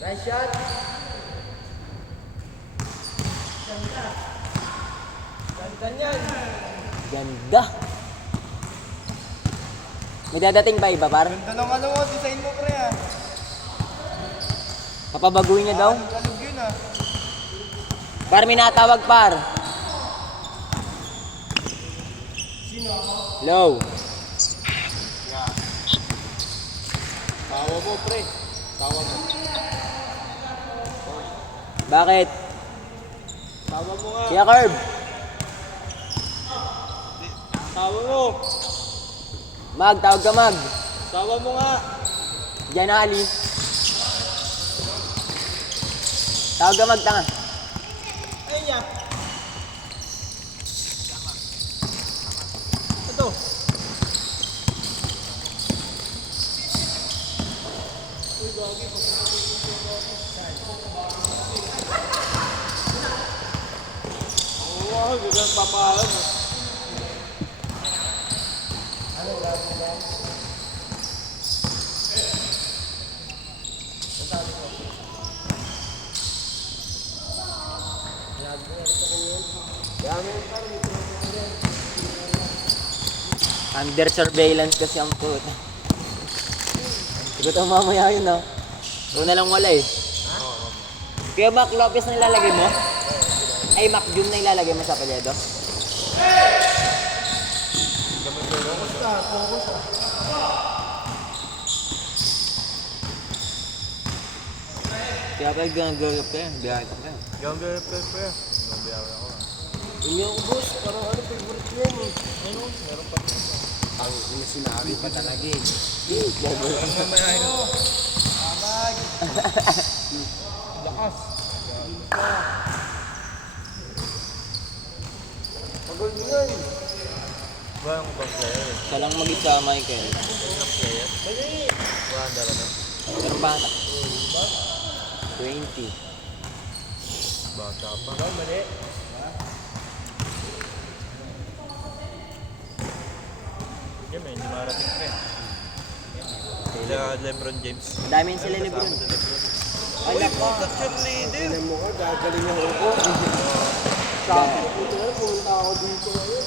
Nice shot. Ganda yan. Ganda. May dadating ba iba, par? Ganda ng ano mo, design mo pre ah. Papabaguhin niya daw? Kalog yun ah. Par, may natawag, par. Low. Tawa mo pre. Tawa mo. Bakit? Tawa mo nga. Kaya curve. Tawa mo. Mag, tawag ka mag. Tawa mo nga. Diyan Ali. Tawag ka mag, tanga. Ayun niya. Ito. Wow, gagawin papahan. Under surveillance kasi ang puta. Siguro ito mamaya yun, no? Una lang wala eh. Kaya Mac Lopez na ilalagay mo? Ay, Mac Jun na ilalagay mo sa Paledo? Focus ka, focus ka. Kaya pa yung gagawin pa yan. Biyahe ka yan. Younger pe. Nabiyawan ako ah. Hindi ako boss, parang ano favorite ko yan eh. Ano? Meron pa. Ang sinabi pa talaga eh. Mamaya ito. Amag! Lakas. Pagod mo yan. Ba ang bang player? Siya lang mag-isa, Michael. Ang player? Mali! Walang dala na. Pero bata. 20. Bata pa. Mali. Yan may dumarating pa eh. Sila Lebron James. Dami yun sila Lebron. Ay, nako. Cheerleader. Alam mo ka, gagaling ako ko. Sabi ko ito na, pumunta ako dito ngayon.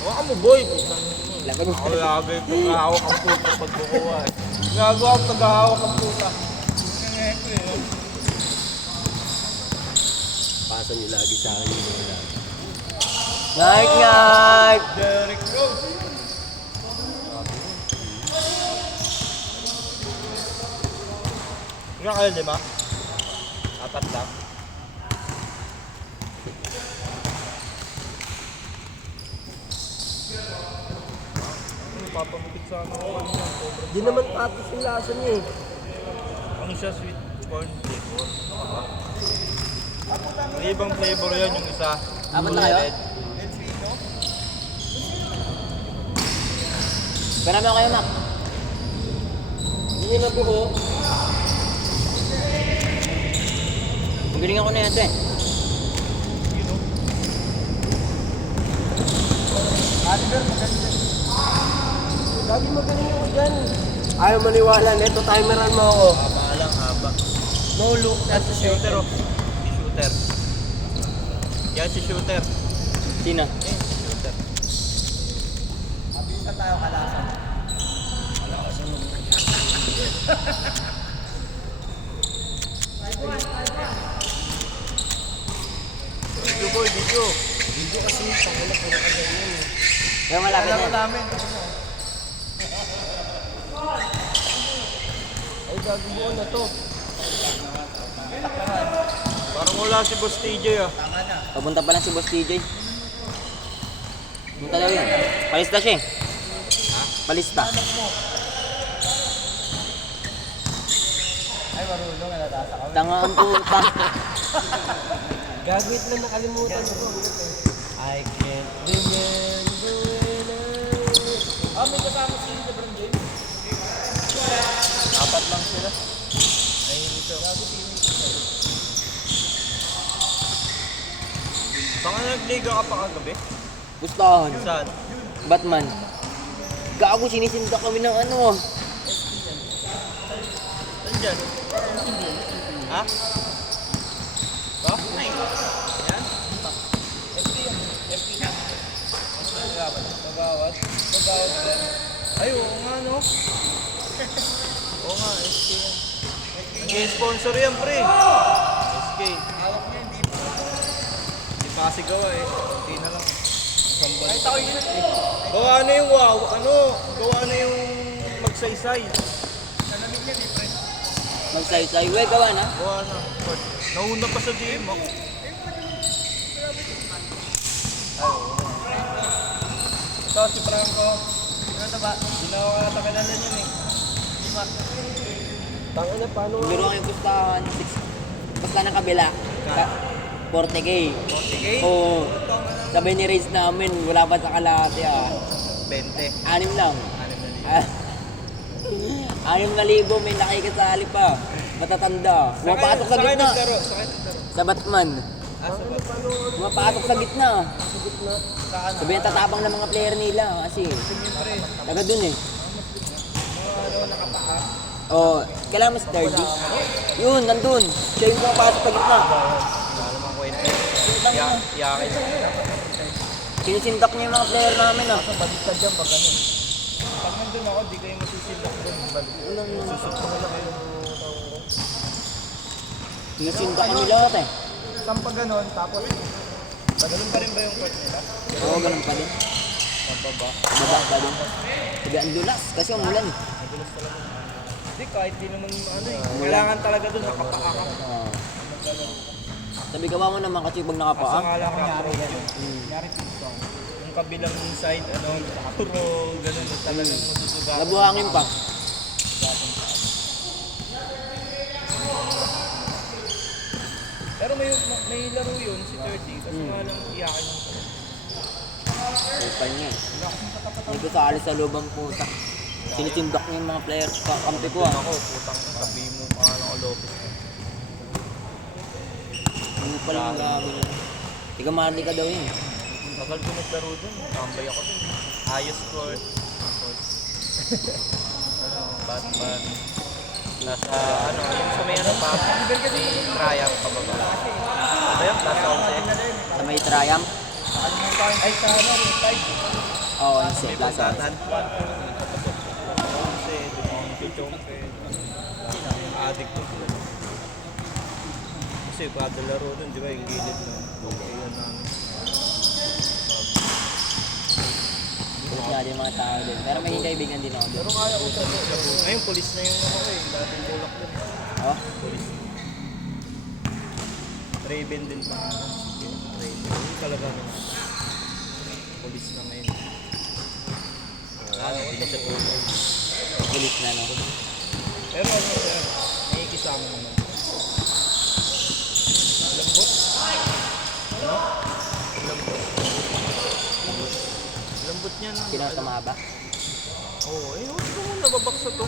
Hawakan mo, boy. Laban mo. Ako lagi naghahawak ang puta pag kukuha eh. Gagawa ako naghahawak ang puta. Pasa niyo lagi sa akin yung mga lagi. Night, night! Derrick Rose. Ilan kayo, 5? 4 lang. Papamukit sa ano. Di naman patos yung lasa niya eh. Ano siya, sweet corn flavor? Diba? May ibang flavor yan, yung isa. Apat na kayo? red. Marami ako kayo, Mac. Hindi na buho. Magaling ako na yan, eh. Lagi magaling ako dyan. Ayaw maniwala, neto timeran mo ako. Haba lang, haba. No look, Yan si shooter, oh. Si shooter. Yan si shooter. Sino? Si shooter. Mabilisan tayo kalasan. Video boy, video. Hindi kasi pangulat ko na kaganyan eh. Kaya malapit na yan. namin. Ay, gagabuan na to. Parang wala si Boss TJ ah. Papunta pa lang si Boss TJ. Punta daw yun. Palista siya eh. Palista. Ay, marunong, natatasa kami. Tanga ang puta. Gagawit lang nakalimutan ko. I can't remember when I... May kasama si Lebron James. 4 lang sila. Ay, ito. Baka nagliga ka pa kagabi? Gustahan. Saan? Batman. Gago, sinisinda kami ng ano. dyan? Ha? Ba? Yan? FT yan. FT na. Magawad. Magawad. Magawad ba? Ay, oo nga no. Oo nga, SK yan. Nag-sponsor yan, pre. SK. Hawak niya, hindi pa. Hindi pa kasi gawa eh. Hindi na lang. Ay, tao yun eh. Gawa na yung wow. Ano? Gawa na yung magsaysay. Nalamig yan eh, pre. Magsaysay. Uy, gawa na. Gawa na. Nauna pa sa DM ako. Ito si Franco. Ano ba? Hindi na ako katakilala niyan eh. Di ba? Tango na, paano nga? Biro ang pustahan. Pustahan ng kabila. 40K. 40K? Oo. Sabi ni raise namin, wala pa sa kalahati ah. 20. 6 lang. Ano na 6,000 may nakikasali pa. Matatanda. Pumapasok sa gitna. Sakay naglaro. Sa Batman. Ah, sa ba? Pumapasok sa gitna. Saan? Sabi ang tatapang ng mga player nila kasi Siyempre. taga dun eh. Mga ano, nakapaa. Oh, kailangan mas 30. Yun, nandun. Siya yung pumapasok sa gitna. Wala namang kwenta. Yakin. Sinusindak niya yung mga player namin ah. Baliktad yan pag ano. Pag nandun ako, di kayo masisilak doon. Susot mo lang kayo. Sinusindak kami lahat eh. Saan pa ganon, tapos ganun pa rin ba yung court nila? Oo, ganun pa din. Pababa. Baba pa din. Sabi ang dulas kasi umulan eh. Magulos talaga. Hindi, kahit di naman ano eh. Kailangan talaga doon nakapaa ka. Oo. Sabi gawa mo naman kasi pag Kaso nakapaa. nga lang nangyari yun. Nangyari dito. Yung kabilang side, ano, puro ganun. Talagang masusugat. Nabuhangin pa. Pero may laro yun, si 30. Kasi nga lang iyakin ng talaga. Upal niya eh. Hindi ko sa alis sa lubang puta. Sinisindak niya yung mga player kampi ko ah. Ako, putang sabi mo, paano ko Lopez. Upal yung gago niya. Tiga Marley ka daw yun. Tagal ko naglaro dun. Tambay ako dun. Ayos court. Ano, Batman. Nasa, ano, yung sa may ano pa, si Triumph pababa. Ano yun? Nasa 11. Sa may Triumph. Ay, sa ano, yung type. Oo, yung sa Plaza. Tatan. 11, di mo ako chuchompe. Addict ko. Kasi kada laro dun, di ba, yung gilid na. Okay, yun ang... Pulis nga din yung mga tao din. Pero may kaibigan din ako doon. Pero kaya ko sa ngayon, polis na yung ako eh. Dating tulak dun. Oh? Polis. Raven din pa. Raven. Yung talaga naman. Polis na ngayon. Wala na, hindi na siya tulak. Pulis na no. Pero ano siya, nakikisama naman. Lambot? Ano? Lambot. Lambot niya no? Sino ang tumaba? Oo, eh, huwag ka mo nababaksa to.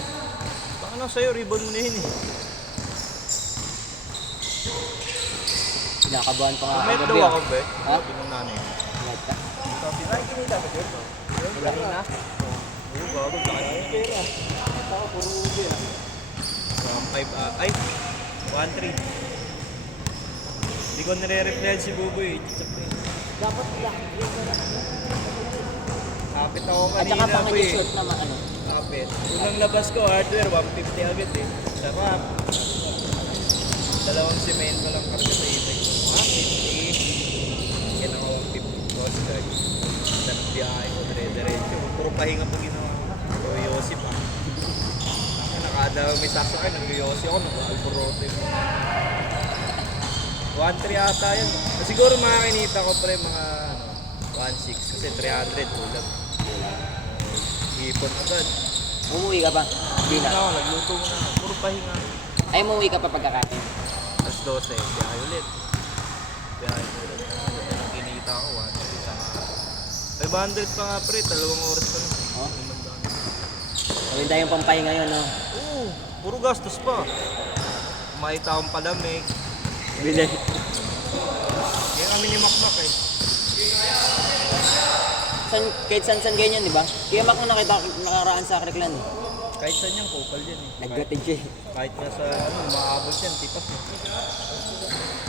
Baka na sa'yo, ribbon mo na yun eh. Kinakabahan pa nga May kagabi. daw ako, be. Ha? Sabi ng nanay mo. Net ka? Ay, kinita ba yun? Malaki na. Oo, bago. Laki na pera. Ako, puro ubi ah. 1.5, ay, 1.3. Hindi ko nire-reply si Buboy. Chichap eh. Dapat lang. Kapit ako At saka kanina, pang boy. short naman ano. Kapit. Unang labas ko, hardware, 150 agad eh. Sarap. Dalawang semento lang karga sa ibig. 150. Yan ako 150 cost card. Sarap biyahe ko, dire-diretso. Puro pahinga po ginawa ko. Pero Yossi pa. Nakada may sasakay, nag-Yossi ako, nag-Alborote. 1.3 ata yun. Siguro makakinita ko pre mga 1.6 kasi 300 ulam. Ipon agad. Umuwi ka pa? Hindi Hindi na na. ako, nagluto mo na. Puro pahinga. Ay, umuwi ka pa pagkakain. Alas 12, biyahe ulit. Biyahe ulit. Ang kinita ko, 1.3 sa 500 pa nga pre, 2 oras pa lang. Oh? 500. Maganda yung pampahinga yun, no? Oo, puro gastos pa. Makita akong palamig. Bili. Kaya kami ni Makmak eh. Kahit san ganyan, di ba? Kaya mak mo nakita nakaraan sa Kriklan eh. Kahit saan yan, kupal yan eh. Naggatid siya eh. Kahit nga sa ano, maabot yan, tipas eh.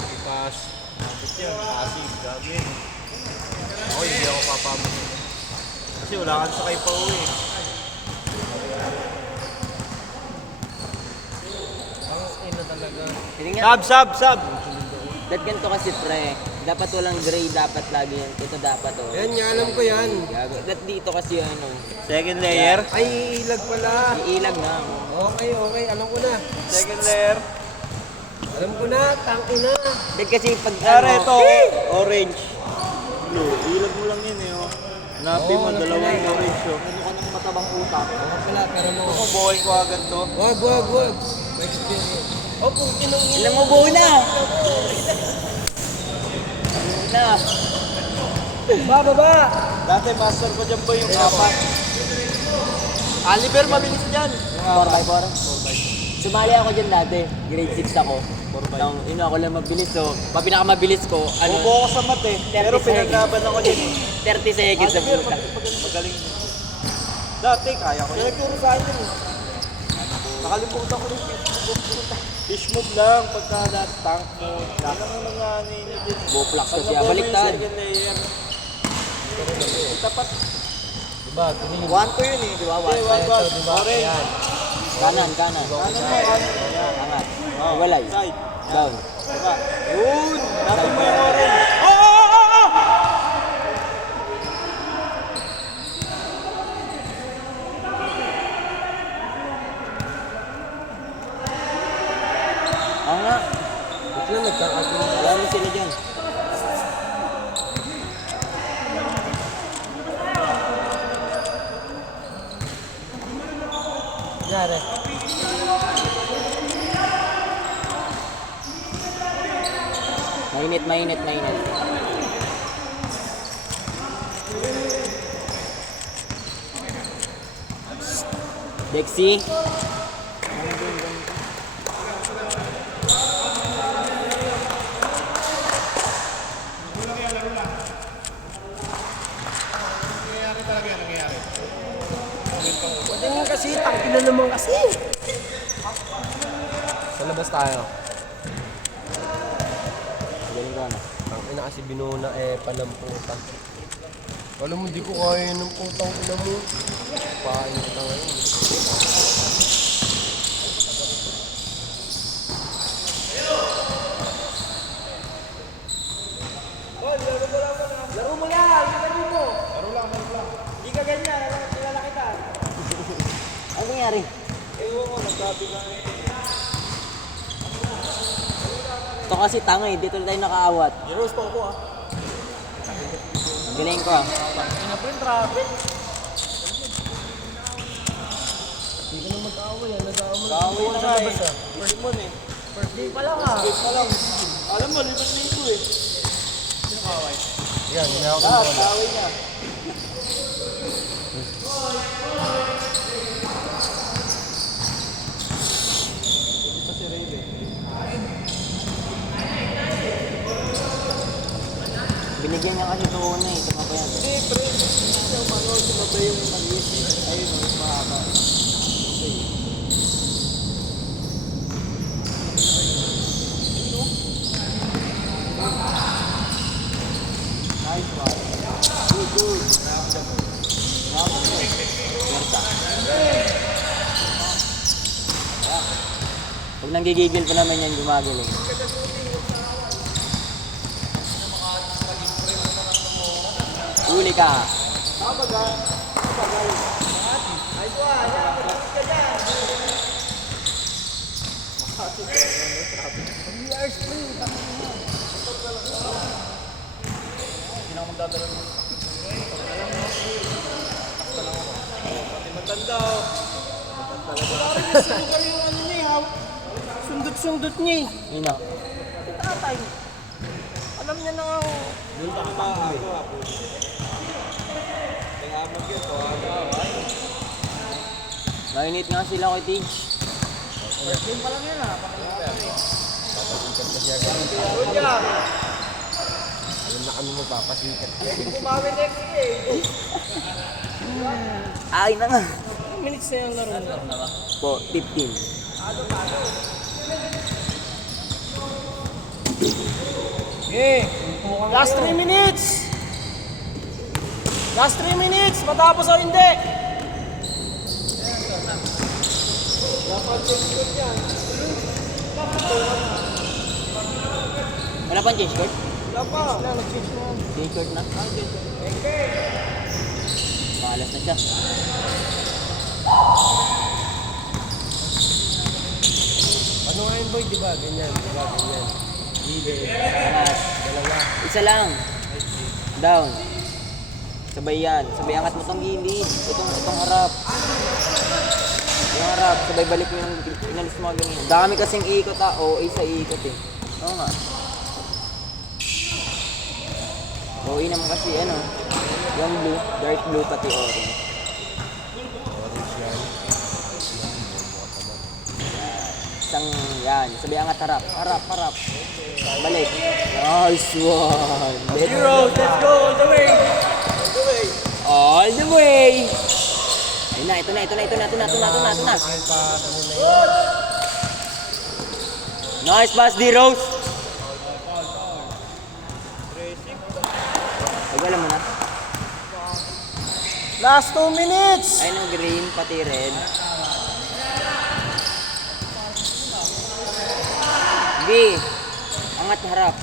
Tipas, maabot yan, pasig, gabi yan. Ako hindi ako papamot. Kasi wala kang sakay pa uwi. Ang ina talaga. Hindi nga, Sab! that ganito kasi pre. Dapat walang gray, dapat lagi yan. Ito dapat oh. Yan nga, alam ko yan. Gago. That dito kasi ano. Second layer. Ay, ilag pala. Iilag na. Okay, alam ko na. Second layer. Alam ko na, tangin na. That kasi pag Kaya ano, ito, orange. Blue. Ilag mo lang yun eh. Oh. Hanapin mo, dalawang orange oh. ano ka ng matabang utak. Oo pala, pero mo. Ako, buhay ko agad to. Wag. May experience. Oh, kung kinong Ilang mo buo na. Na. Baba! Dati master ko dyan ba yung apat? Oliver, mabilis dyan. 4x4. Sumali ako dyan dati. Grade 6 ako. 4x4. Nang ino ako lang mabilis so. Pinakamabilis ko, ano, Bubo ko sa mat eh. 30 Pero seconds. pinaglaban ako dyan eh. 30 seconds sa Oliver, puta. magaling. Dati, kaya ko yun. Nagturo sa akin eh. Nakalimutan ko rin fish move lang pagka last tank mode. Yan ang nangyari nyo din. Buplak Pag kasi, nabuo mo yung baliktad. second layer. Tapat. Diba, tumili. 1 to yun eh, di ba? Okay, 1. one. Diba? Orange. Yan. Kanan. Kanan mo, kanan. Ayan. Angat. Oh, Walay. Side. Down. Diba? Yun! Dapat mo yung orange. Oh! Oo nga. Ba't na nagkakagulo? Wala mo sila dyan. Yari. Mainit. Dexy. Pwede nga kasi, tangin na naman kasi. Sa labas tayo. Galing ka na. Tangin na kasi binuna eh, palamputan. Alam mo, di ko kaya ng putang ina mo. Paano kita ngayon? Laro mo yan! Laro mo! Laro lang. Hindi ka ganyan. Kilala kita. Ano nangyari? Ewan ko, nagsabi ka. Ito kasi tanga eh, dito tayo nakaawat. I-roast pa ako ah. Galing ko ah. Ina po yung traffic. Hindi ko na mag-away yan. Nag-away. Kawin na nga eh. First mo eh. First day pa lang ah. First pa lang. Alam mo, liban na ito eh. Sino kaway? Yan, may ako Ah, bola. kaway niya. Ito si Raven. Binigyan niya kasi ito una eh, tama ba yan? Hindi, pre. Kasi umano, sumabay yung maliit. Ayun o, yung mahaba. Okay. Nice one. Good. Versa. Pag nanggigigil pa naman yan, gumagaling. Uli ka. Hindi na ako magdadala ng pati matanda oh. Sundot-sundot niya eh. Yun o. Tatay. Alam niya na nga ako. Doon ka pa ako ako. Kaya mag-get ko Mainit nga sila kay Tige. First game pa lang yan ah. Ayun na kami magpapasikat. Bumawi next game. Ay na nga. minutes na yung laro na? Po, 15. Okay. Last 3 minutes. Last 3 minutes. Matapos o hindi? Wala pang change court? Wala pa. Nag-change na. Change court na? Makalas na siya. Ano nga yun, boy? Diba? Ganyan. Diba? Ganyan. Leader. Angat. Dalawa. Isa lang. Down. Sabay yan. Sabay angat mo tong gilid. Itong harap. Yung harap. Sabay balik mo yung inalis mo ganyan. Dami kasing ikot Oo, isa ikot eh. Oo nga. OA naman kasi ano. Yung blue. Dark blue pati orange. Isang yan. Sabay angat harap. Harap. Balik. Nice one. Zero. Let's go. All the way. All the way! Ayun na, ito na. Nice pass, D-Rose! Alam mo na. Last 2 minutes. Ayun ang green, pati red. Hindi. Angat harap.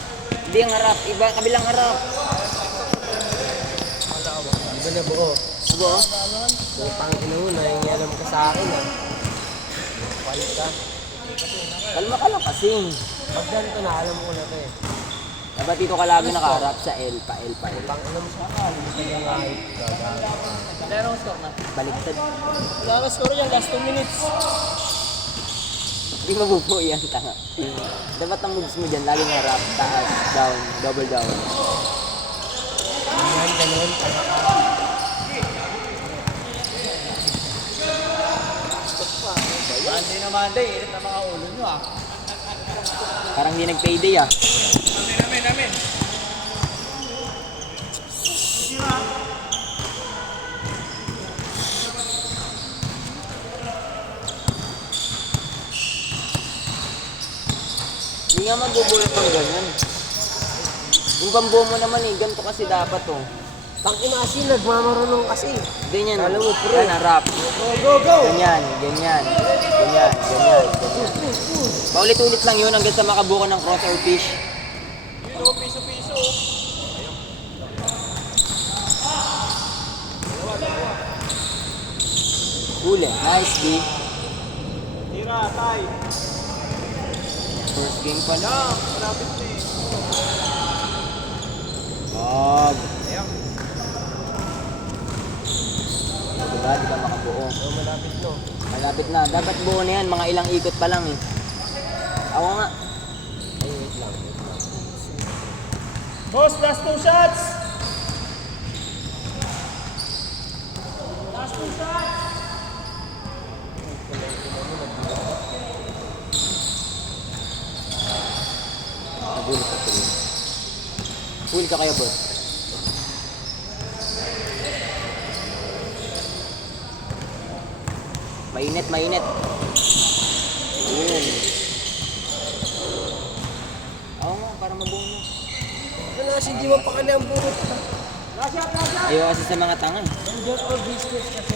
Hindi ang harap. Iba, kabilang harap. Iba na buo. Buo? Yung pang-inuna, yung alam ka sa akin ah. Palit ka. Kalma ka lang kasing. Pag ganito na, alam ko na ito eh. Dapat dito ka lagi nakaharap sa L pa. Pang-alam sa akin, hindi ka nga gagawin. Merong score na. Baliktad. Wala na score yan, last 2 minutes. Hindi mabubuo yan, tanga. Dapat ang moves mo dyan, laging harap, taas, down, double down. Ganun. Monday, init na mga ulo nyo ah. Parang di nag-payday ah. Amin. Hindi nga magbubuo pang ganyan. Yung pambuo mo naman eh, ganito kasi dapat oh. Tangina kasi, nagmamarunong kasi. Ganyan, Alam mo, pre. yan, harap. Go! Ganyan. Paulit-ulit lang yun hanggang sa makabuo ka ng cross or fish. Piso-piso. Huli. Nice, D. Tira, tay. First game pa na. Malapit na eh. Wag. Ayan. Diba? Di ka makabuo. Malapit no. Malapit na. Dapat buo na yan. Mga ilang ikot pa lang eh. Ako nga. Ay, wait lang. Boss, last 2 shots. Nagulit ka tuloy. Full ka kaya, boss? Mainit. Yun. Oo nga, para mabuo na. Wala kasi hindi mapakali ang burot. Ayaw kasi sa mga tanga. Enjoy all business kasi.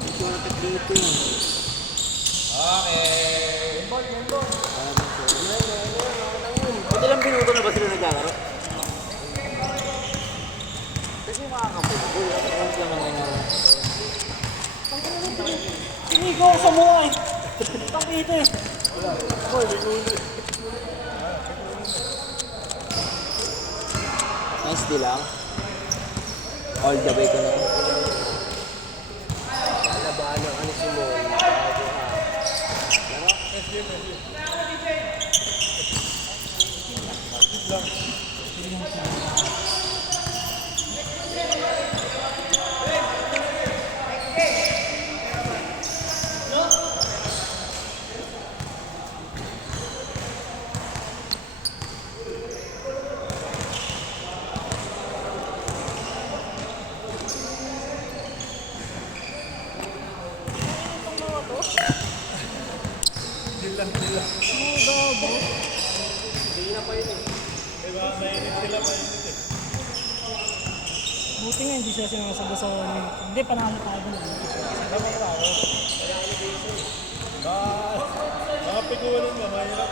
Ito ang dito. Okay. Buti lang binuto na ba sila naglalaro? Kasi makakapagpul. Sinigo ako sa mukha eh. Takito eh. Nice di lang. All the way ko na. Labahan ng ano si Moy. Buti nga hindi siya sinasabi sa... Hindi, panalo tayo na. Mga pigulan mo, mahirap.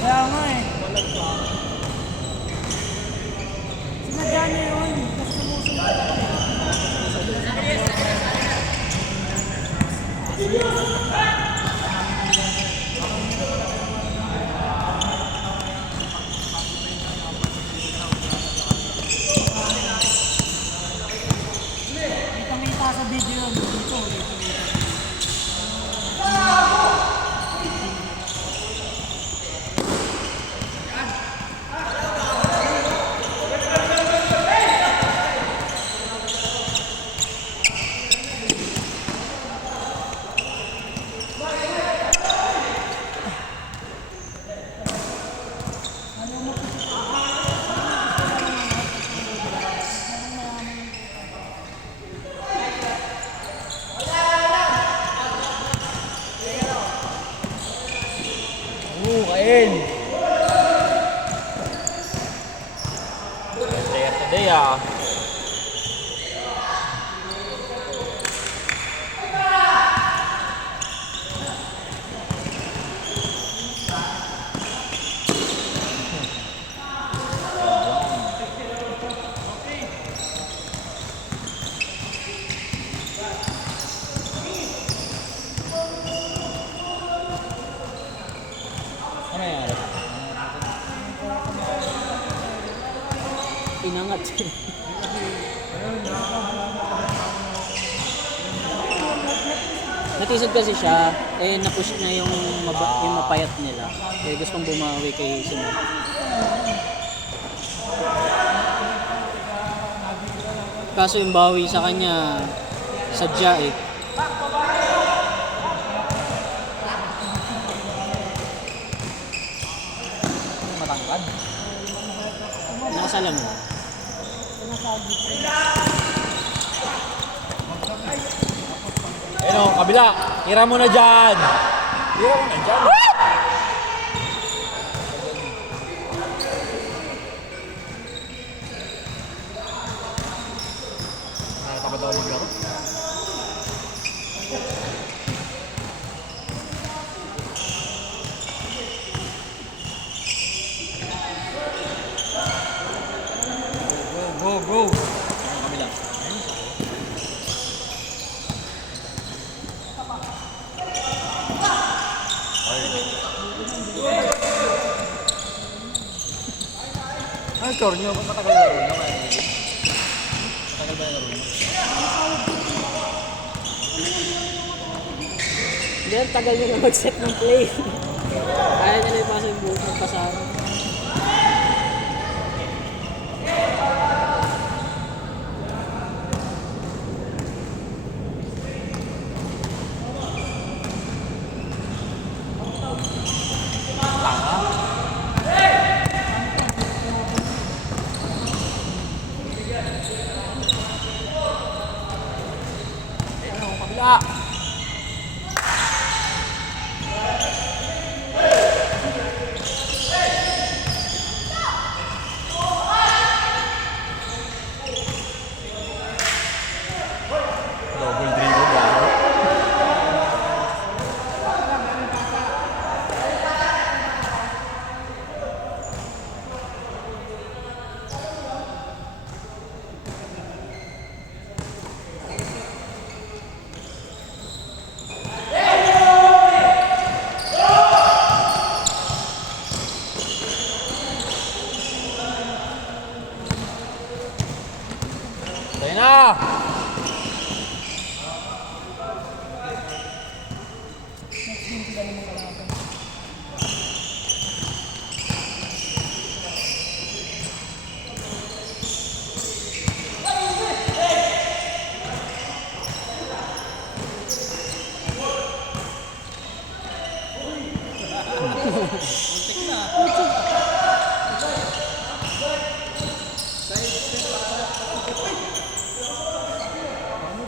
Kaya nga eh. Sinadya niya yun. Kasi sumusunod ako. Kita-kita sa video yun. Dito. Kain! Player today ah. Ano nangyari? Inangat siya. Natisod kasi siya, eh napush niya yung, yung mapayat nila. Kaya gustong bumawi kay Simon. Kaso yung bawi sa kanya, sadya eh. Matangkad. Nakasalam mo. Ayun o, kabila. Tira mo na dyan. Tira mo na dyan. Nakakabad ako maglaro. Go, go, go. Kabila. Ano score nyo? Ba't matagal na rin? Matagal ba yung laro nyo? Hindi, ang tagal nila mag-set ng play. Kaya nila ipasa yung buhok ng pasaro. Double dribble ba? Tayo na!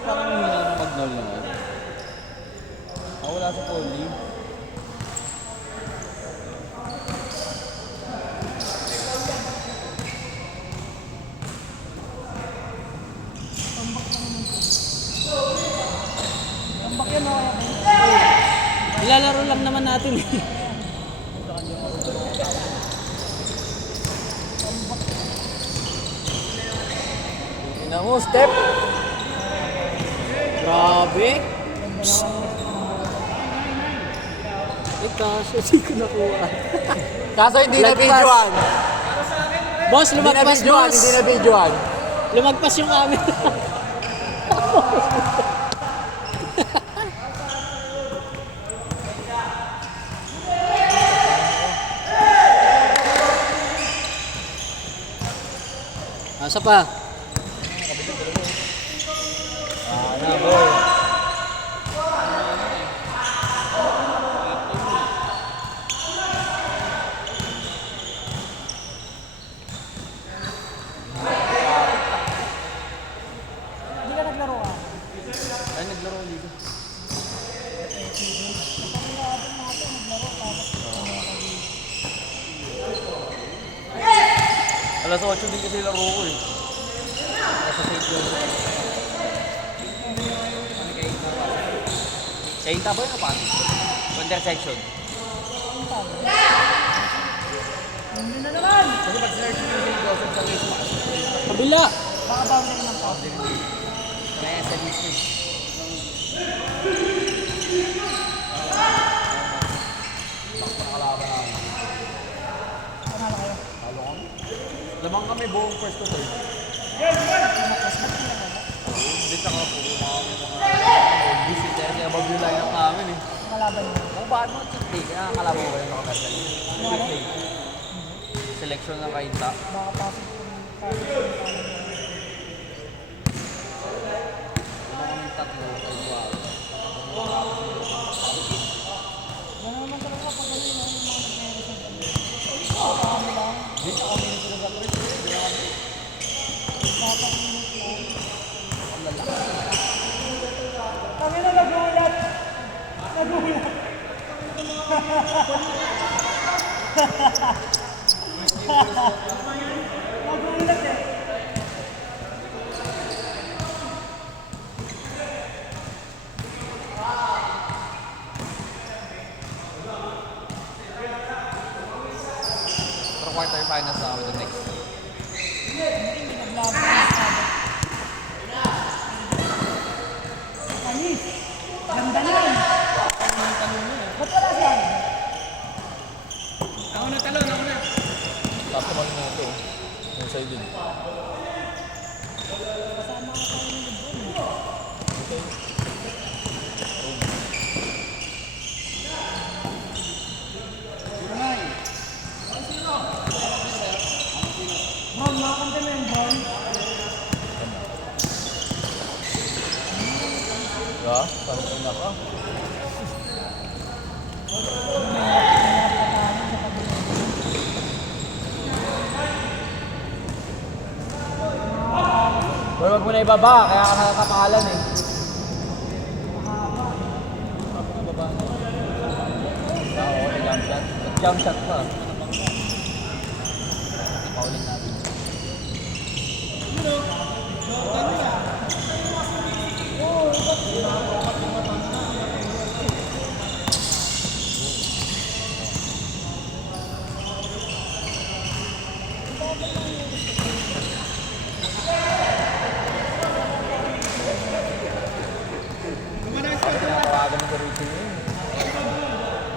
Parang hina ng Magnol naman. Wala sa Poli. Tambak yan o. Nilalaro lang naman natin eh. Ina mo, step! Grabe. Kaso, hindi ko nakuha. Kaso hindi na Lagpas. videoan. Boss, Hindi na lumagpas, videoan, boss. hindi na videoan. Lumagpas yung camera. Asa pa? Na, boy. Hindi ka naglaro ah. Ay, naglaro dito. Alas 8 din kasi laro ko eh. Nasa St. Joseph. Sa Inta ba yun o pa? Under section. Kasi pag sinerch mo yung St. Joseph sa Facebook, Kabila. Baka boundary ng pop. may SMS na eh. Sakto na kalaban namin. Panalo kayo. Talo kami. Lamang kami buong first to third. Hindi tsaka po kami mga visit kaya above yung line-up namin eh. Kalaban nyo. Kung bakit mga cheat day, kaya nakakalaban ko kayo sa commercial. Cheat day. Selection ng kainta. Baka pasok ko ng pasok ko ng panalo. Ano kami tatlo, ay wow. Yan naman talaga pag ano yung mga nag-represent. Kami lang. Hindi tsaka kami nito sa first. Grabe. Papakinit lang. Ang lalaki. Kami na nagulat. Nagulat. Nagulat eh. Pero quarterfinals na kami the next. Naglaban ng estado. Anis. Ganda nun. Ba't wala siya? Tapos naman na ito. Diba? Parang na ka. Boy, wag mo na ibaba, kaya ka nakakapangalan eh. Wag mo na ibaba. Oo, nag-jump shot. Nag-jump shot pa. Paulit natin. Tawagan mo sa routine yun.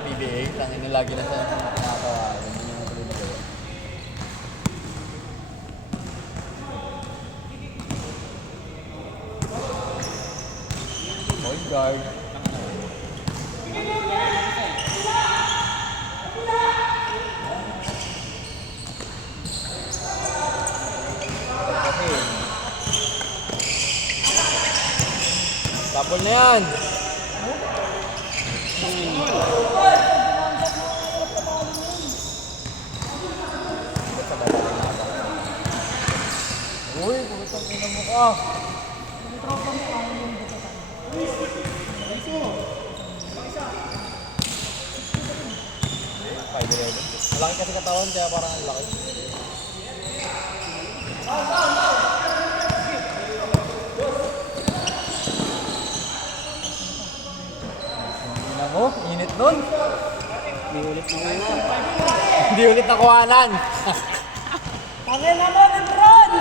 PBA, tangin na lagi na sa tinatawagan. Hindi mo tuloy na gawin. Point guard. Kasi tapon na yan. Uy, putang ina mo ka. Malaki kasi katawan, kaya parang ang laki. Ina mo, init nun. Hindi ulit nakuhanan. Tangin na mo, Lebron!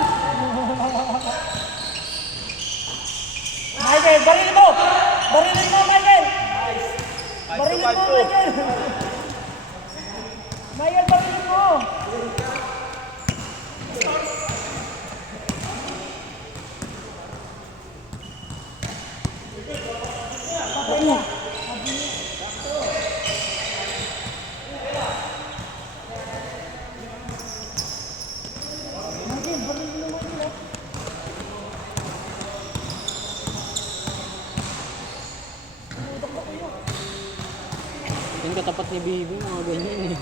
Michael, barilin mo! Barilin mo, Michael! Barilin mo, Michael! Michael, barilin mo! Patay na. Michael, barilin mo, Michael. Yung katapat ni Bibi, mga ganyan eh.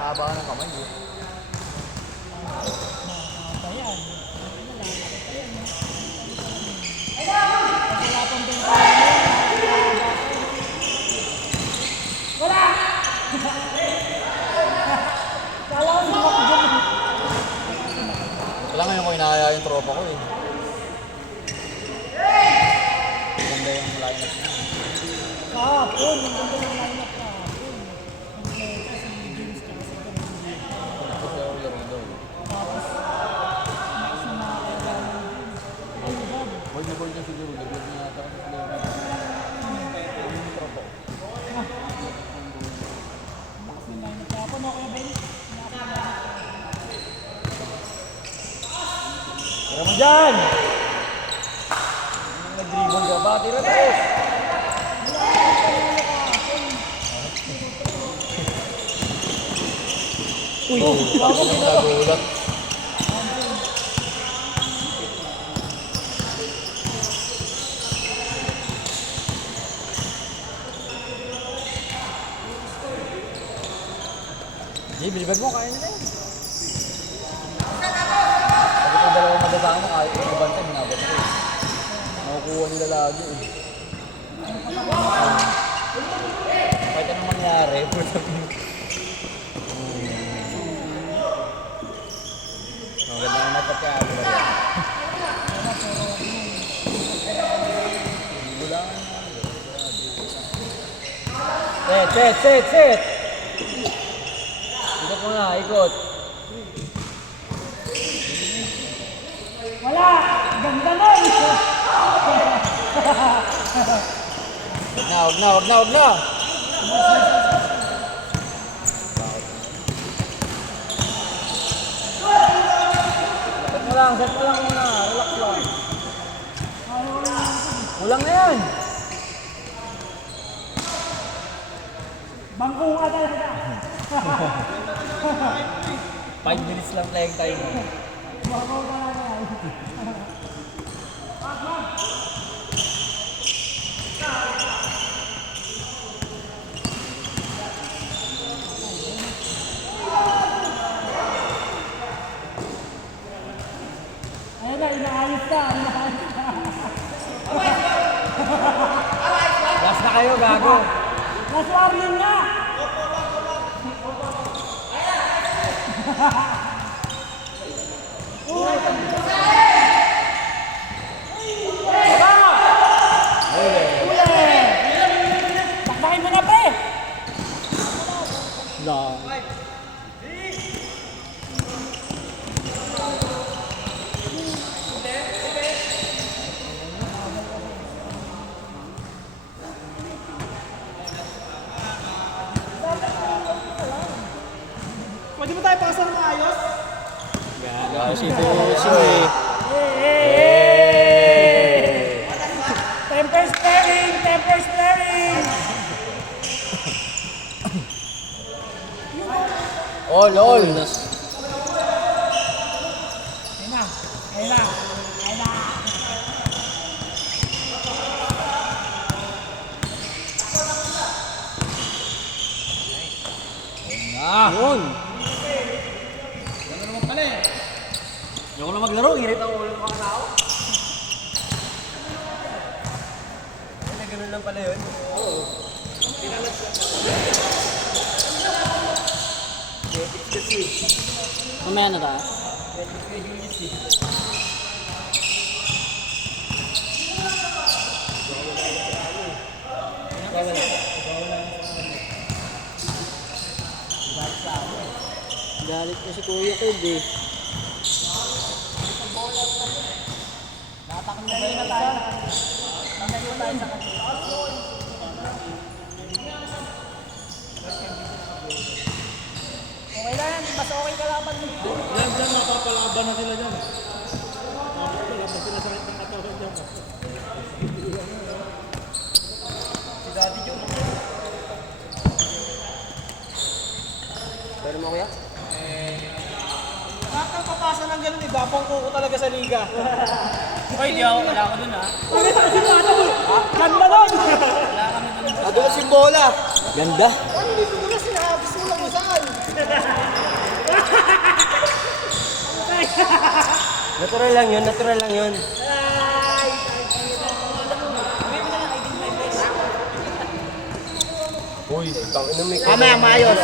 Mahaba ka ng kamay eh. Ayan. Wala! Kala ko sumakot dyan. Kailangan ngayon ko inakaya yung tropa ko eh. Maganda yung lineup niya. Kahapon, ang ganda ng lineup kahapon. Ang Leka, si James, tsaka si Gabriel. Kasi ako laro daw. Tapos, si nakakagawa ng James. Ay, Bob. Boy na boy niya siguro. Nag-vlog niya yata ako sa laro. Yung tropa ko. Lakas ng lineup kahapon. Ako na ba yun? Tira mo dyan! Nag-dribble ka ba? Tira to! Uy! Ako nagulat. Hindi, bilibag mo, kaya nila yun. Pag ito dalawang magasama, kahit yung kabantay, binabot ko eh. Nakukuha nila lagi eh. Kahit anong mangyari, for the pink. Maganda naman pagkakago na yan. Wala nga naman. Sit! Ikot mo na, ikot. Wala! Ganda nun! Wag na! Set mo lang muna. Relax lang. Kulang na yan. Bangko nga talaga! 5 minutes lang playing time. Bangko talaga! gago. Nasa Arlen nga! Bakbakin mo na, pre! Pwede mo tayo pasang maayos? Si Bossing Temper sparing! Temper sparing! All. Ayun na. Ayun na. Ayun na. Yun. Ayoko na maglaro, hirit ang ulo ng mga tao. Ganun lang pala yun. Mamaya na tayo. Galit na si Kuya Ted eh. Okay lang, mas okay kalaban mo. Yan, napapalaban na sila dyan. Napapalaban sila sa ng katawan dyan. Si Daddy Jun. Pero mo kuya? Lahat ng papasa ng ganun, ibabang ko talaga sa liga. Hoy, di ako, wala ko dun ha. Ganda nun! Doon si Bola. Ganda. Hindi ko na sinabi. Gusto mo lang kung saan. Natural lang yun, natural lang yun. Uy, tang ina may Mamaya, maayos.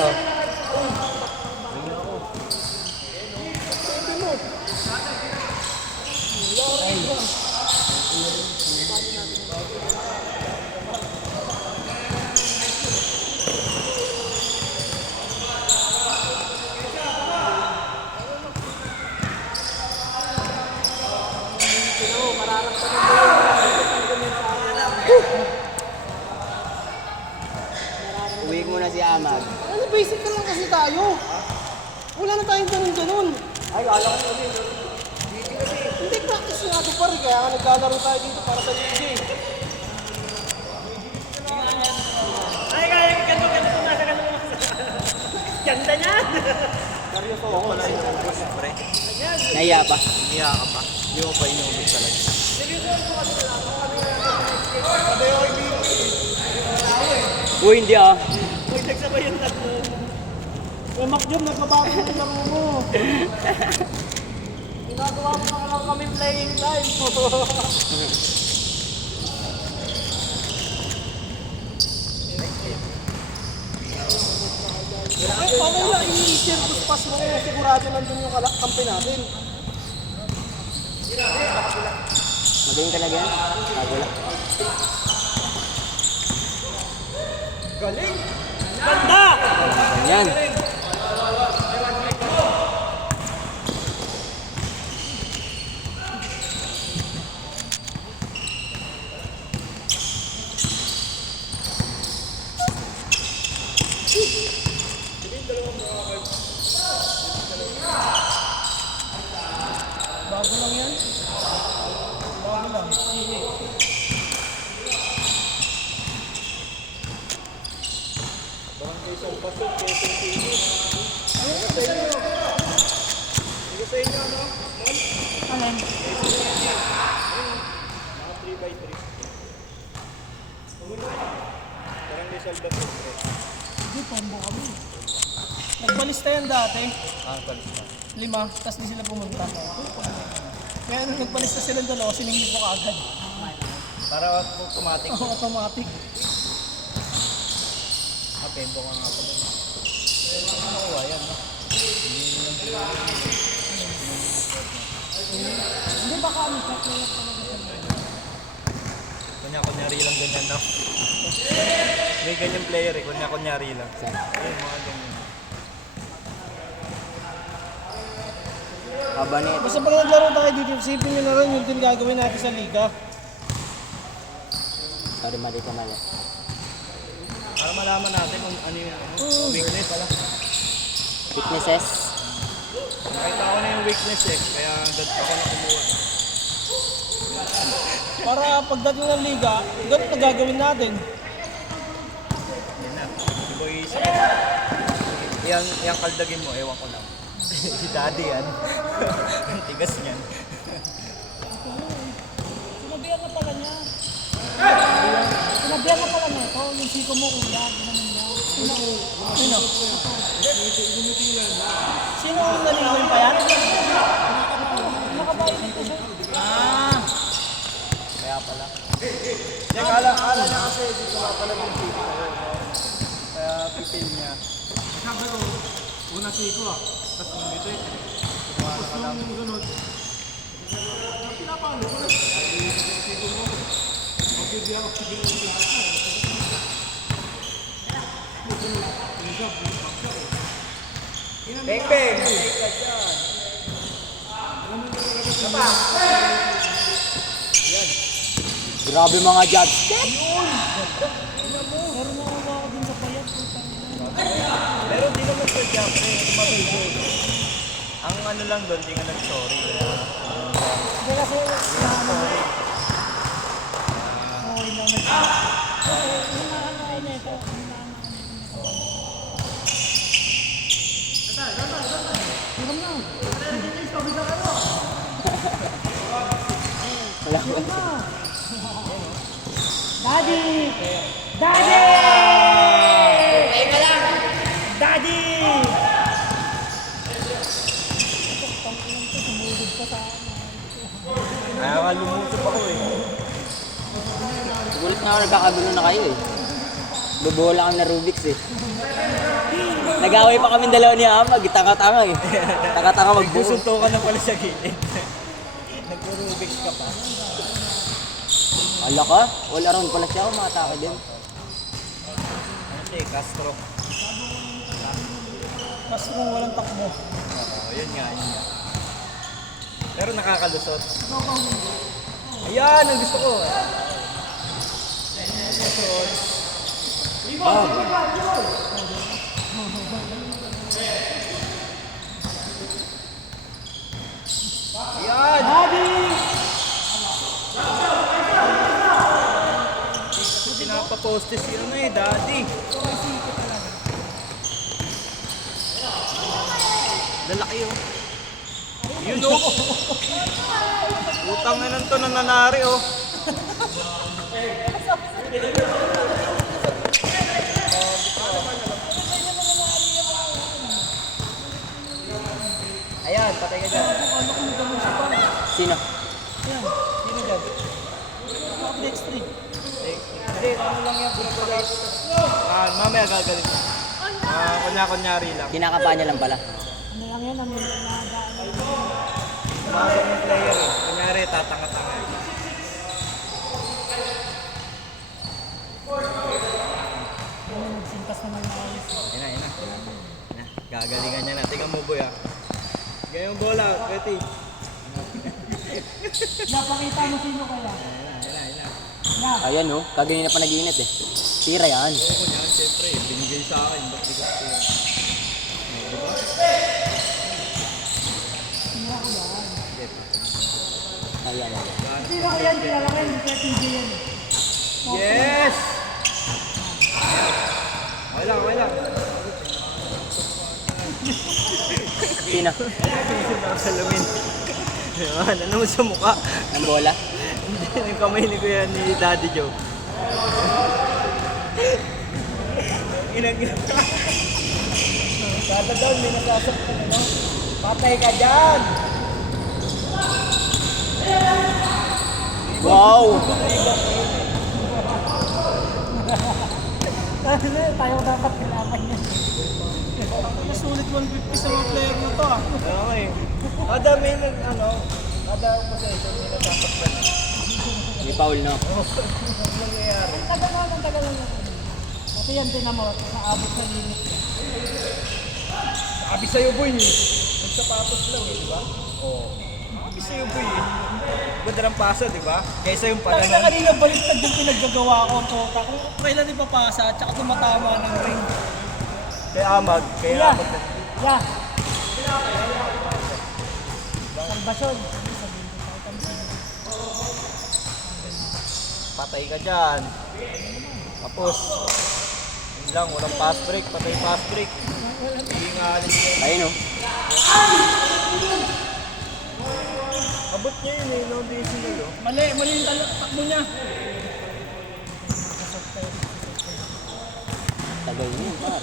Uwi muna si Amag. Ano, basic ka lang kasi tayo. Wala na tayong ganun-ganun. Ay, alam ko din. Hindi, practice nga ito pare. Kaya nga naglalaro tayo dito para sa liga eh. Ay, ganito na sa ganun. Ganda niyan! Seryoso ako pala yun. Naiya pa. Umiya ka pa. Hindi mo pa inubos talaga. Uy, hindi ah. Uy, nagsabay yung tatlo. Uy, Macjom, nagbabago yung laro mo. Ginagawa mo na lang kami playing time. Ay, paano na i-circus pass mo kung sigurado nandun yung kampi natin? Magaling talaga yan. Bago lang. Galing! Ganda! Ganyan. Bago lang yan. Bago lang. Barangay sa Pasok, Quezon City. Ano sa inyo? Ano sa inyo, ano? Alin? Mga 3x3. Barangay Salvador. Hindi, pombo kami. Nagbalista yan dati. Ah, palis na. 5, tapos di sila pumunta. Kaya nung nagbalista silang dalawa, siningin ko agad. Para automatic. Automatic. tempo ka nga pala. Ano nakuha yan, no? Hindi baka ano, player talaga siya. Kunya-kunyari lang ganyan, no? May ganyan player eh, kunya-kunyari lang. Saan? Ayun, mga ganyan. Haba nito. Basta pag naglaro tayo dito, isipin nyo na rin yung din gagawin natin sa liga. Sorry, mali ka mali. Para malaman natin kung ano yung weakness. Weaknesses? Nakita ko na yung weakness eh, kaya ako na kumuha. Para pagdating ng liga, ganun na gagawin natin. Yan na, si Boy isa. Yang kaldagin mo, ewan ko lang. Si Daddy yan. Ang tigas niyan. Sinabihan na pala niya. Sinabihan na pala niya ito. Yung siko mo, kuya. Ginanon niya. Sino? Sino ang naligoy pa yan? Nakabayo dito siya. Kaya pala. Yung ala na kasi dito nga pala yung siko. Kaya pipil niya. Sabi ko, una siko ah. Tapos dito eh. Tapos yung sunod. Pinapalo ko lang. Siko mo. Magbibigyan ako sa ginagawa ko. Beng beng! Ka dyan. Grabe mga judge. Pero nakuha ko din sa payat. Pero di naman sa jump eh, mabibig. Ang ano lang doon, di ka nag-sorry. Hindi kasi naano mo. Oo, yun lang nag- yung naano ko na ito. Yung naano ko na ito. Hiram na. Wala ko. Hiram na. Daddy! Daddy! Daddy! Tangkinan ko, sumugod pa sa akin. Kaya nga lumutok ako eh. Gulat nga ako, nagkakagulo na kayo eh. Bubola kami na Rubik's eh. Nag-away pa kami dalawa ni Amag, tanga-tanga eh. Tanga-tanga magbuo. Nagsusunto ka na pala sa gilid. Nag-Rubik's ka pa. Ala ka, all around pala siya, umatake din. Ano siya eh, Castro. Mas kung walang takbo. Oo, yun nga. Pero nakakalusot. Ayan, ang gusto ko. Ayan! Daddy! Pinapaposte si ano eh, Daddy. Lalaki oh. Yun oh. Utang na lang to na nanari oh. Ayan, patay ka dyan. Sino? Sino dyan? Update stream. Hindi, ano lang yan, pinag-ulat. Mamaya gagalit. Kunya-kunyari lang. Kinakabahan niya lang pala. Ano lang yan? Ano lang nadaan? Pumasok ng player eh. Kunyari, tatanga-tanga eh. Sintas naman na ayos. Ayun na. Gagalingan niya na. Tingnan mo boy ah. Gayong bola, Betty. Napakita mo sino kaya? Na. Ayan oh, kaganina pa nag-iinit eh. Tira yan. Oo, kunya, siyempre, binigay sa akin. Ba't di ko ito? Diba? Tira ko yan. Ayan. Tira ko yan. Tira lang yan. Hindi kaya TJ yan. Yes! Okay lang, okay lang. Sino? Salamin. Ayan, ano mo sa mukha? Ang bola? Yung kamay ni Kuya ni Daddy Joe. Inag- Kada down, may nasasaktan ano? Patay ka dyan! Wow! Sabi na, tayo dapat kailangan niya. Nasulit 150 sa mga player na to ah. Okay. Kada may kada possession nila dapat ba? May foul, no? Ang nangyayari. Ang tagal na. Kasi yan din naman, naabot sa limit. Sabi sa'yo, boy, nagsapatos lang eh, di ba? Oo. Sabi sa'yo, boy, ganda ng pasa, di ba? Kaysa yung Tapos na palanan. kanina baliktad yung pinaggagawa ko ang tota. Kung kailan ipapasa at saka tumatama ng ring. Kaya Amag, kaya Yeah. Amag. Yeah. Salvation. Patay ka dyan. Tapos, yun lang, walang pass break, patay pass break. Hindi nga alis yun. Ayun, no? Abot niya yun eh, no? Hindi sinalo. Mali yung takbo niya. Tagal niya, par.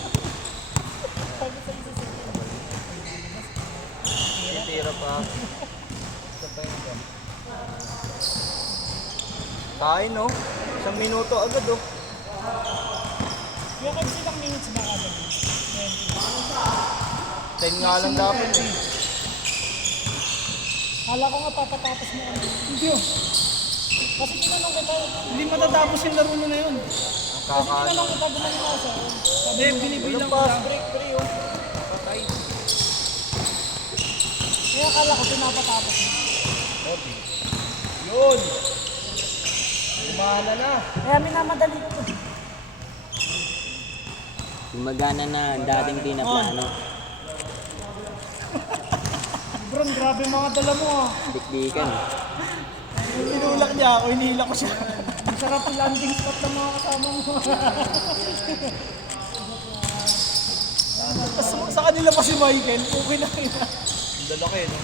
Titira pa. Isa pa yun dyan. Kain, no? 1 minuto agad, oh. Yung kasi ilang minutes ba agad? 10 nga lang dapat eh. Kala ko nga papatapos mo kami. Hindi yun. Kasi tinanong kita, hindi matatapos yung laro na yun. Ang Kasi kakaano. tinanong kita bumangasa. Sabi, binibilang Walang ko pass lang. break, pre, oh. Patay. Kaya kala ko pinapatapos mo. Obi. Yun! Lumana na. Kaya minamadali ko. Gumagana na ang dating pinaplano. Bro, grabe mga dala mo ah. Dikdikan. Tinulak niya ako, hinila ko siya. Masarap ang landing spot ng mga kasama mo. Tapos sa kanila pa si Michael, okay na rin. Ang lalaki, no?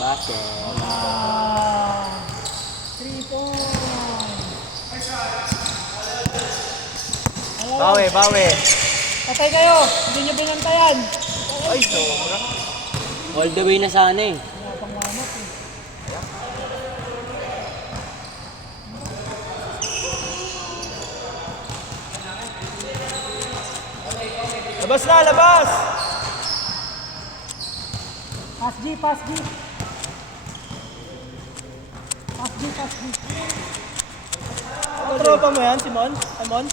Basket. 3 points. Bawi, bawi. Patay kayo, hindi nyo binantayan. Ay, sobra. All the way na sana eh. Wala pang manap eh. Labas na, labas! Pass G, pass G. Pass G, pass G. Ano tropa mo yan, Simon? Simon?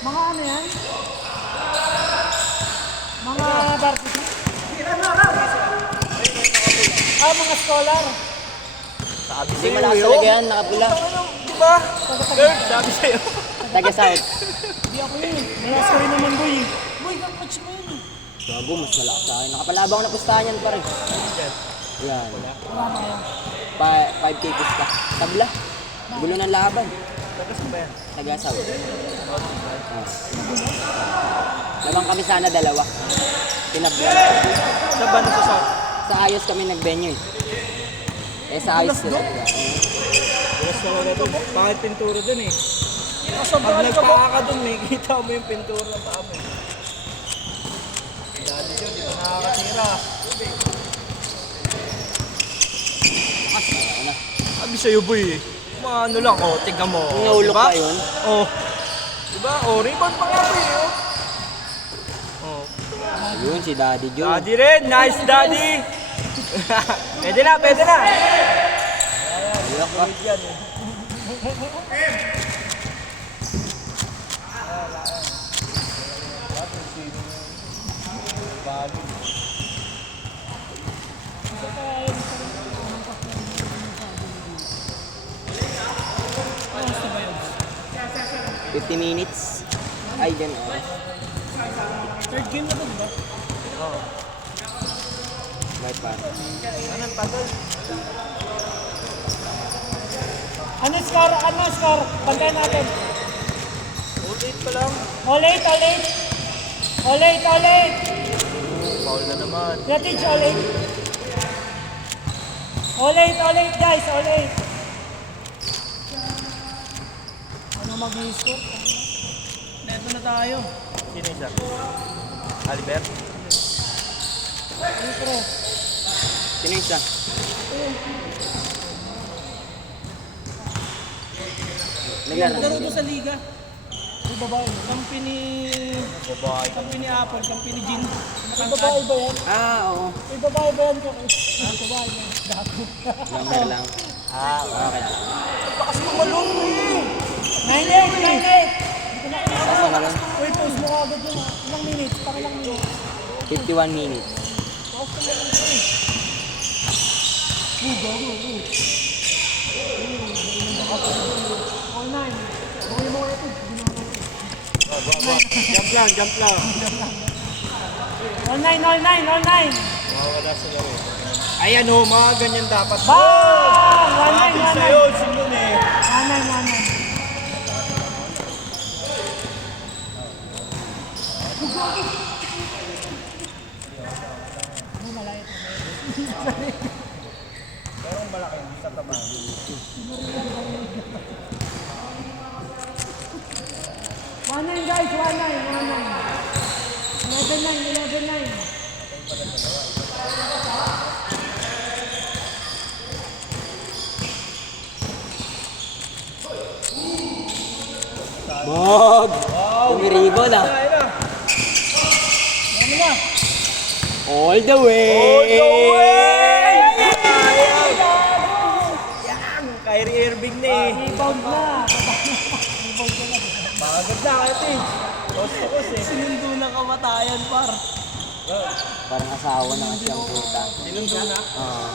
Mga ano yan? Mga varsity? Ah, mga scholar. Sabi Hindi malakas talaga yan, nakapula. Di ba? Girl, sabi sa'yo. Taga South. Hindi ako yun eh. Mayas ko rin naman boy. Boy, coach mo yun eh. Gago, mas malakas sa akin. Nakapalabang na pustahan yan pare. Yan. Wala na yan. 5K pusta. Tabla. Gulo ng laban. Tapos ba yan? Taga South. Labang kami sana dalawa. Tinabla. Sa banda sa south. Sa ayos kami nag-venue eh. Eh sa ayos sila. Bukas na wala doon. Bakit pintura doon eh? Nasa Pag bali ka ba? nagpaka ka doon, may kita mo yung pintura ng paa mo. Dati yun, di ba nakakatira? Ano na. Sabi sa'yo boy eh. Mga ano lang, oh, tignan mo. Yung nahulog diba? pa yun. Oh. Diba? Oh, rebound pa nga boy oh. Oh. Yun si Daddy Joe. Daddy rin, nice daddy! Pwede na, pwede na! Iyak pa. Yan eh. Bali. 50 minutes. Ay, dyan oras. Third game na ba diba? Oo. Right pa. Anong tagal? Ano score? Ano score? Bantayan natin. Ulit pa lang. All eight, all eight. All eight, all eight. Foul na naman. Yatage, all eight. All eight guys, all eight. Ano mag-i-score? Neto na tayo. Sino isa? Albert? Sino isa? Laro doon sa liga. May babae. Kampi ni... Babae. Kampi ni Apple, kampi ni Jin. May babae ba yan? Ah, oo. May babae ba yan? May babae ba yan? Gago. Number lang. Ah, Okay. bakas tumalong eh. 98! Basta na lang. Uy, post mo agad yun ha. Ilang minutes? Pang ilang minutes? 51 minutes. Post mo lang ito eh. Go. All nine. Gawin mo ito. Jump lang. All nine. Mawawala sa laro. Ayan o, mga ganyan dapat. Bang! Sabi sa'yo, Simon eh. 19. Pero malaki, sa taba. 19 guys, 11-9. Bog! Tumiribo na. Ayun na. Ano na? All the way! Yan! Kyrie Irving na eh. Rebound na. Pagod na kayo, Tej. Tos eh. Sinundo na kamatayan, par. Parang asawa na kasi ang puta. Sinundo na. Oo.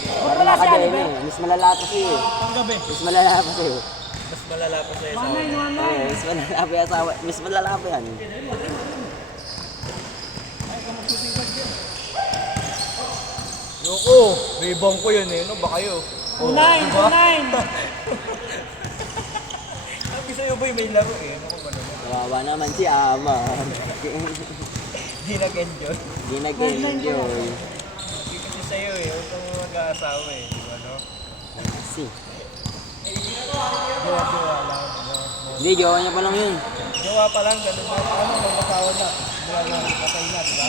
Ba't Parang wala si nakademe. Oliver? Mas malala pa sa'yo. Panggabi. Mas malala pa sa'yo. Mas malala pa sa'yo sa 19. Oo, mas malala pa yung asawa. Mas malala pa yan. Yoko, rebound ko yun eh. Ano ba kayo? 9. Sabi sa'yo boy, may laro eh. Ano ba naman? Kawawa naman si Ama. Hindi nag-enjoy. Hindi nag-enjoy. Hindi kasi sa'yo eh. Huwag kang mag-aasawa eh. Di ba no? Kasi. Jowa lang. Hindi, jowa niya pa lang yun. Jowa pa lang, ganun na. Ano, mag-asawa na. Wala na, patay na, di ba?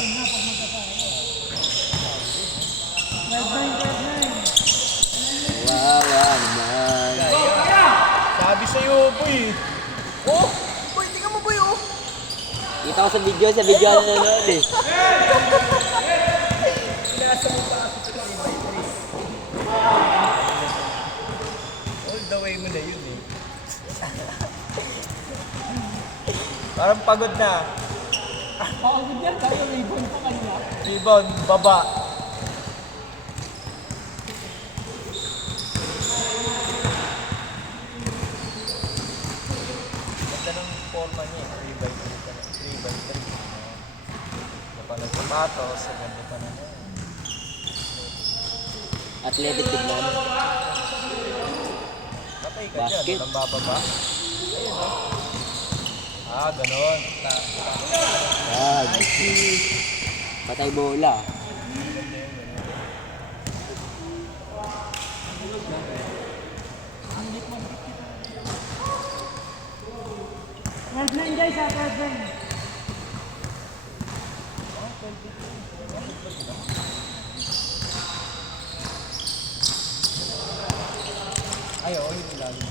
12-9. Kawawa naman. Sabi sa'yo, boy. Oh! Boy, tingnan mo boy, oh! Kita ko sa video na nanonood eh. Pinasa mo pa kasi sa 3x3. All the way mo na yun eh. Parang pagod na. Pagod yan, tayo rebound pa kanila. Rebound, baba. Ganda ng forma niya, 3x3 pa na. 3x3. Ganda ng sapatos, ganda pa na. Athletic tignan. Patay ka Basket. dyan, walang bababa. Ayun o. Ah, ganon. Ah, patay bola. 12-9 guys, 12-9. Ay, oo, yun yung lalo.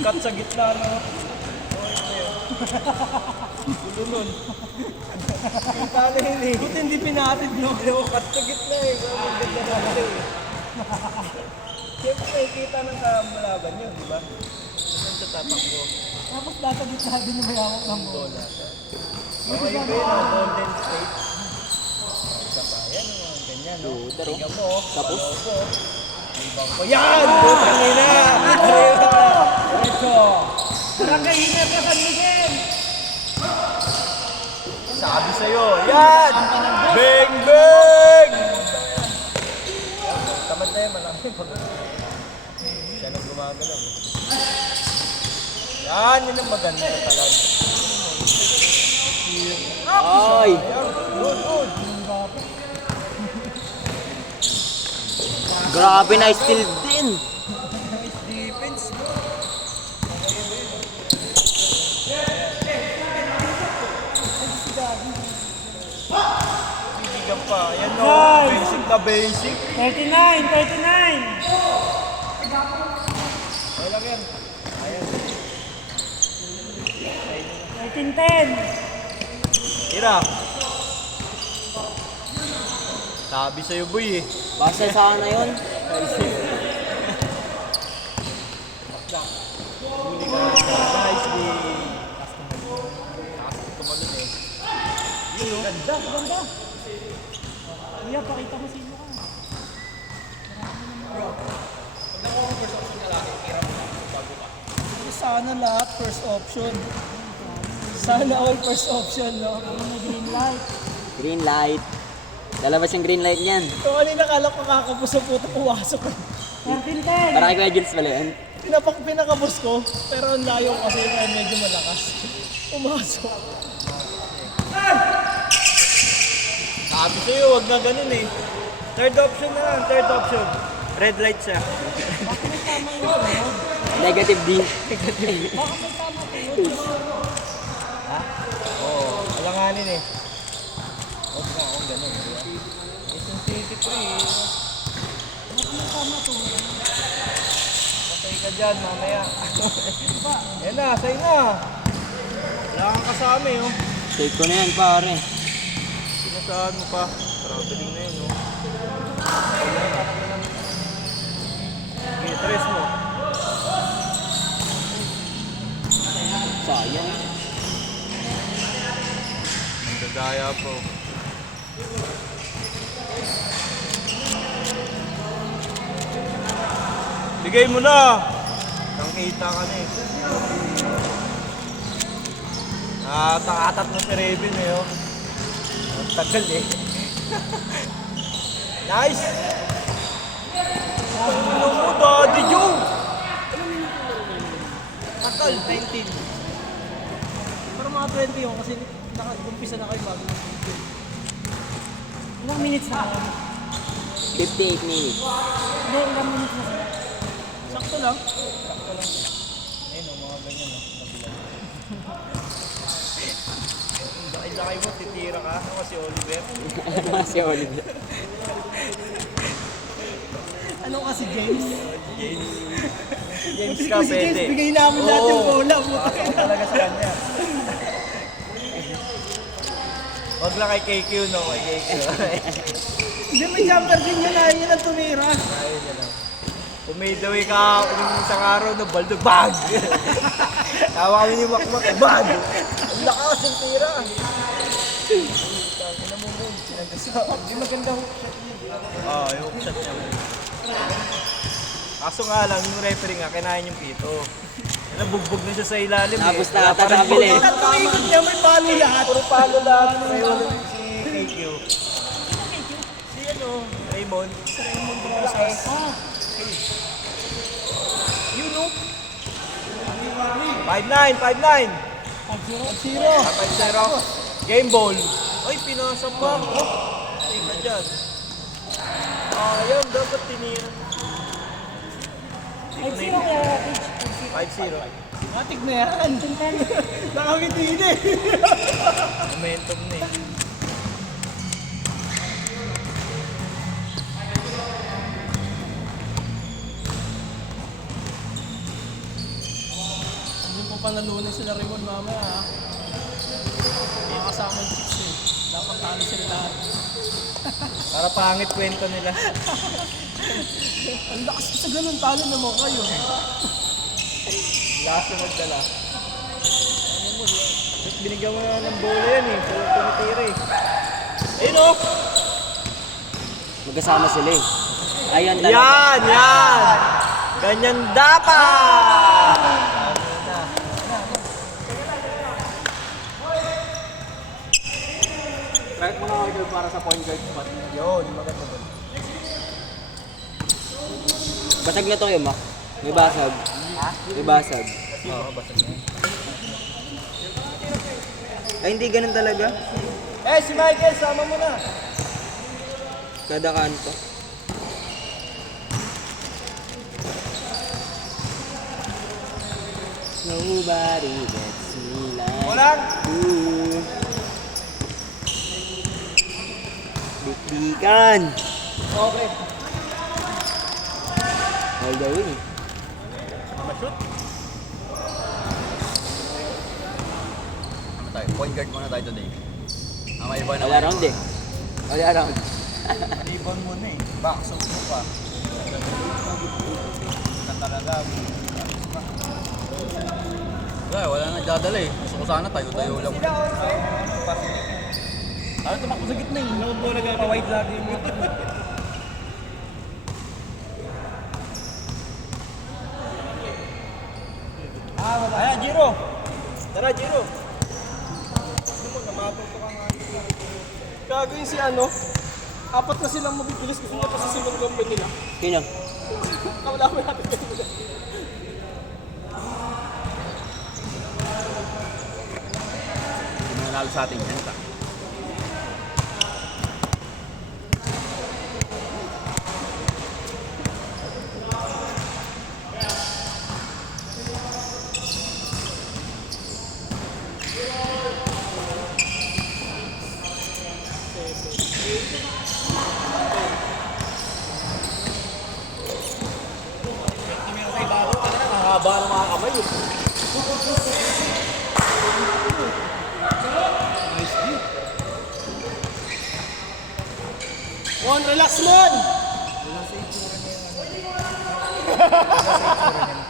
Cut sa gitna, no? Gulo nun. Kita na yun eh. Buti hindi pinatid, no? Ewan, cut sa gitna eh. Ang ganda natin eh. Siyempre, nakikita ng kamalaban yun, di ba? Saan sa tatakbo? Tapos nasa gitna din yung mayawak ng bola. Okay ba yun, ang Golden State? Isa pa, yan o, ganyan, no? Shooter, oh. Tingnan mo, oh. Tapos? Palobo. Ibang ko, yan! Butang ina! Ito! Barangay-hiner ka, San Miguel! Sabi sa'yo, yan! Bang! Bang! Tamad na yan, malaki. Siya nang gumagalaw. Yan, yun ang maganda talaga. Ay! Yan, good, good. Grabe na steal din. Defense. Bibigyan pa. Yan o. Nice. Basic na basic. 39, 39. Okay lang yan. 13-10. Ira. Sabi sa'yo boy eh. Basta sana yun. Nice day. Tumalun eh. Ganda, ganda. Kuya, pakita mo sino ka. Sana lahat first option. Sana all first option, no? May green light. Green light. Lalabas yung green light niyan. So kanina kala ko kakabos ang puto pumasok. 13-10. Para kay Kuya Gins pala yun. Pinakabos ko, pero ang layo kasi medyo malakas. Pumasok. Sabi sa'yo, wag na ganun eh. Third option na lang, third option. Red light siya. Negative D. Oo, alanganin eh. Huwag na akong ganun. Quezon City 3 eh. Patay ka dyan mamaya. Yan na, sa'yo na. Wala kang kasama eh oh. Take ko na yan pare. Sinasaan mo pa. Traveling na yun oh. Okay, tres mo. Sayang. Gagaya po. Bigay mo na! Nakita ka na eh. Takatat na si Raven eh oh. Ang tagal eh. Nice! Ano mo, Daddy Joe? Tagal, 19. Pero mga 20 yun kasi naka-umpisa na kayo bago. Ilang minutes na kayo? 58 minutes. Hindi, ilang minutes na sila. Sakto lang. Ayun o, mga ganyan o. Laki-laki mo, titira ka. Ano kasi Oliver? Ano si Oliver? Ano kasi James? James. James Kasi ka, si James, pwede. bigay namin lahat yung bola. Pasok talaga sa kanya. Wag lang kay KQ, no? Kay KQ. Hindi, may jumper din yun. Ayaw yun ang tumira. Ayun yan lang. Kung may daway ka yung isang araw na baldo, bag! Tawa kami ni Makmak, bag! Ang lakas yung tira! Tangina mo mo, sinagasa. Hindi maganda hook shot yun. Oo, yung hookshot niya mo. Kaso nga lang, yung referee nga, kinain yung pito. Nabugbog na siya sa ilalim eh. Tapos na ata sa kabila eh. At tumigot niya, may palo lahat. Puro palo lahat. May wala si KQ. Si ano, Raymond. Si Raymond Rosas. Yun o. 5-9, 5-9. 5-0. Game ball. Ay, pinasa pa. Tingnan dyan. Ayaw, dapat tinira. 5-0 kaya 5-0. matik na yan. Nakangiti na eh. Momentum na eh. Hindi po pa nalunan sila Raymond mamaya ha. Mga kasama yung 6 eh. Dapat talo sila lahat. Para pangit kwento nila. Ang lakas sa ganun, talo naman kayo. Lakas na magdala. Ano mo, tapos binigyan mo na ng bola yan eh. Pero tumitira eh. Ayun o! Magkasama sila eh. Ayun talaga. Yan! Yan! Ganyan dapat! Try mo na ako para sa point guard spot. Yun, maganda doon. Basag na to yung Mac. May basag. May basag. Oo, basta niya. Ay, hindi ganun talaga. Eh, si Michael, sama mo na. Kada kanto. Nobody gets me like Walang! you. Dikdikan. Okay. All the way. Ma-shoot? Ano tayo? Point guard muna tayo today. May iba All around eh. All around. Rebound muna eh. Back, so mo pa. Na talaga. Wala nagdadala eh. Gusto ko sana tayo-tayo lang. Ano tumakbo sa gitna eh. Nood mo nagkaka-white lagi mo. Ayan, Jiro! Tara, Jiro! Ano mo, namatong ko ka nga. Gagawin si ano, apat na silang mabibilis kasi niya pa sa sinong gambay nila. Yun yun. Wala mo natin kayo. Hindi nanalo sa atin yan. Haba ng mga kamay eh. Mon, relax Mon!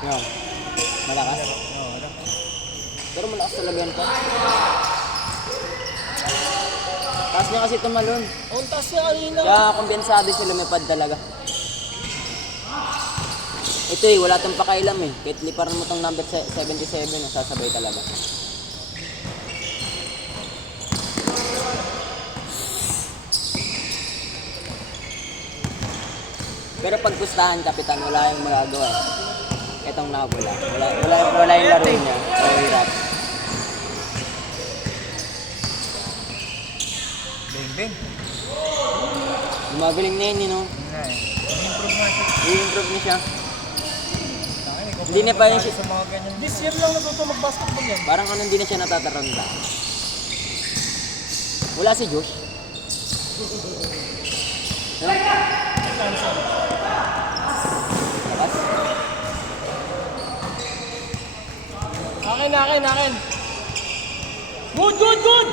Yun. Malakas. Pero malakas talaga yan pa. Taas niya kasi tumalon. Ang taas niya kanina. Kaya kumbensado siya lumipad talaga. Ito eh, wala tong pakailam eh. Kahit liparan mo tong number 77, sasabay talaga. Pero pag pustahan, kapitan, wala yung magagawa. Itong nakabula. Wala yung laro niya. Mahirap. Bing-bing. Gumagaling na yun, no? I-improve nga siya. I-improve niya siya. Ikaw Hindi na pa yun siya. sa mga ganyan. This year lang natuto mag-basketball yan. Parang ano, hindi na siya natataranta. Wala si Josh. No? Lakas. Akin. Good, good, good!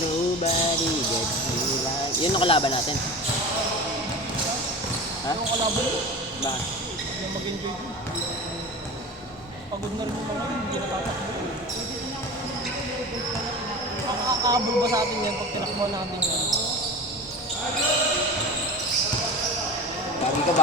Nobody gets me like... Yun ang kalaban natin. Ha? Yung kalaban mo, Bakit? yung mag-enjoy ko. Pagod na rin yung mga yun, hindi natatakbo. Makakabol ba sa atin yan pag tinakbo natin yan? Lagi ka ba?